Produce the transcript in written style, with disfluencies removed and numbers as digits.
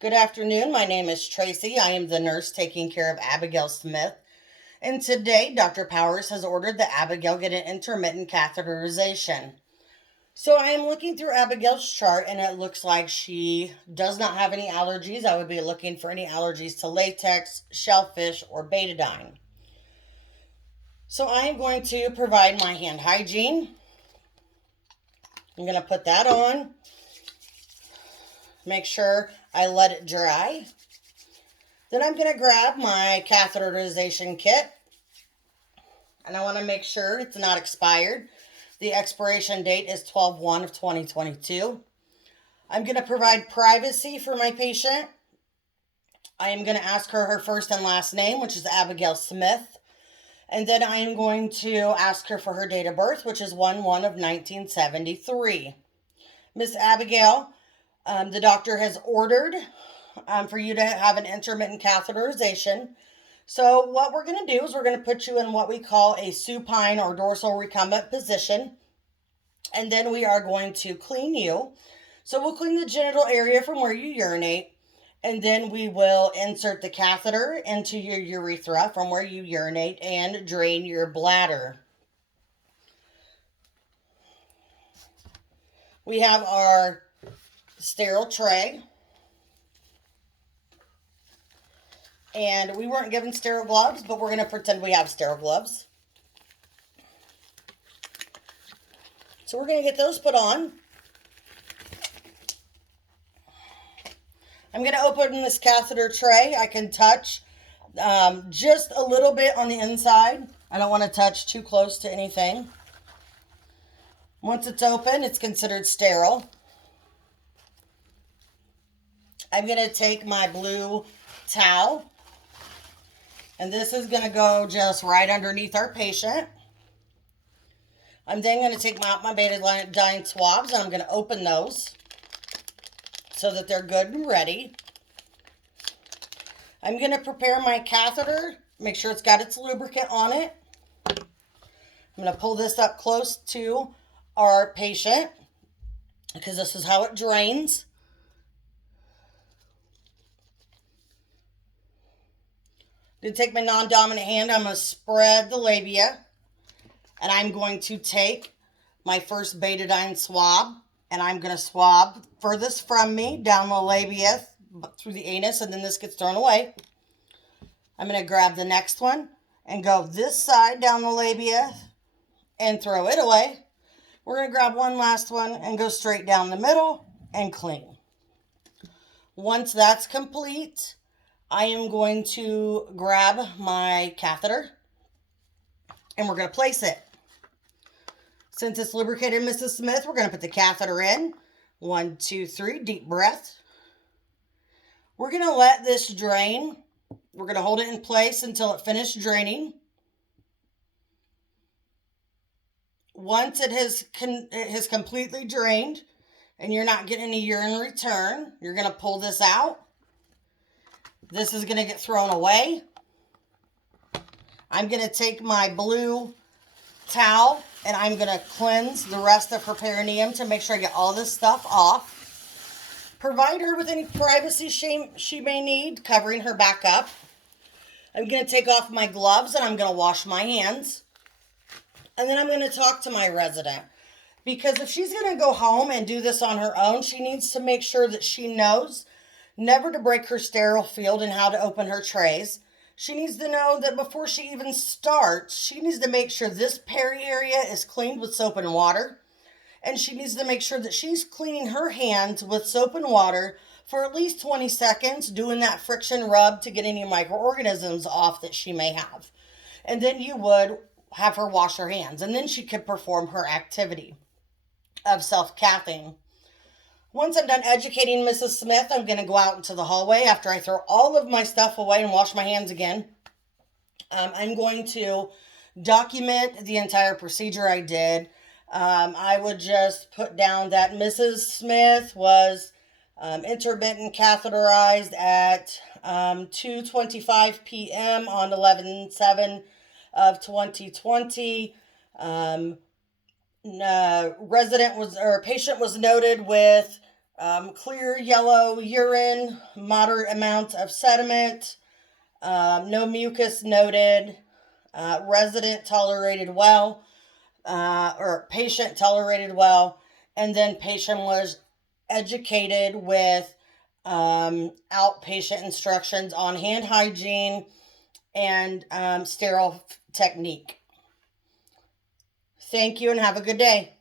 Good afternoon. My name is Tracy. I am the nurse taking care of Abigail Smith. And today, Dr. Powers has ordered that Abigail get an intermittent catheterization. So I am looking through Abigail's chart and it looks like she does not have any allergies. I would be looking for any allergies to latex, shellfish, or betadine. So I am going to provide my hand hygiene. I'm going to put that on. Make sure I let it dry. Then I'm going to grab my catheterization kit. And I want to make sure it's not expired. The expiration date is 12/1 of 2022. I'm going to provide privacy for my patient. I am going to ask her first and last name, which is Abigail Smith. And then I am going to ask her for her date of birth, which is 1/1 of 1973. Miss Abigail, the doctor has ordered for you to have an intermittent catheterization. So what we're going to do is we're going to put you in what we call a supine or dorsal recumbent position. And then we are going to clean you. So we'll clean the genital area from where you urinate. And then we will insert the catheter into your urethra from where you urinate and drain your bladder. We have our sterile tray. And we weren't given sterile gloves, but we're going to pretend we have sterile gloves. So we're going to get those put on. I'm going to open this catheter tray. I can touch just a little bit on the inside. I don't want to touch too close to anything. Once it's open, it's considered sterile. I'm going to take my blue towel. And this is going to go just right underneath our patient. I'm then going to take my betadine swabs and I'm going to open those so that they're good and ready. I'm going to prepare my catheter, make sure it's got its lubricant on it. I'm going to pull this up close to our patient because this is how it drains. To take my non-dominant hand, I'm going to spread the labia. And I'm going to take my first betadine swab. And I'm going to swab furthest from me down the labia through the anus. And then this gets thrown away. I'm going to grab the next one and go this side down the labia and throw it away. We're going to grab one last one and go straight down the middle and clean. Once that's complete, I am going to grab my catheter and we're going to place it. Since it's lubricated, Mrs. Smith, we're going to put the catheter in. 1, 2, 3, deep breath. We're going to let this drain. We're going to hold it in place until it finishes draining. Once it has completely drained and you're not getting any urine return, you're going to pull this out. This is going to get thrown away. I'm going to take my blue towel and I'm going to cleanse the rest of her perineum to make sure I get all this stuff off. Provide her with any privacy she may need, covering her back up. I'm going to take off my gloves and I'm going to wash my hands. And then I'm going to talk to my resident. Because if she's going to go home and do this on her own, she needs to make sure that she knows never to break her sterile field and how to open her trays. She needs to know that before she even starts, she needs to make sure this peri area is cleaned with soap and water. And she needs to make sure that she's cleaning her hands with soap and water for at least 20 seconds, doing that friction rub to get any microorganisms off that she may have. And then you would have her wash her hands. And then she could perform her activity of self-cathing. Once I'm done educating Mrs. Smith, I'm going to go out into the hallway after I throw all of my stuff away and wash my hands again. I'm going to document the entire procedure I did. I would just put down that Mrs. Smith was intermittent catheterized at 2:25 p.m. on 11/7 of 2020. Patient was noted with clear yellow urine, moderate amounts of sediment, no mucus noted, resident tolerated well, or patient tolerated well, and then patient was educated with outpatient instructions on hand hygiene and sterile technique. Thank you and have a good day.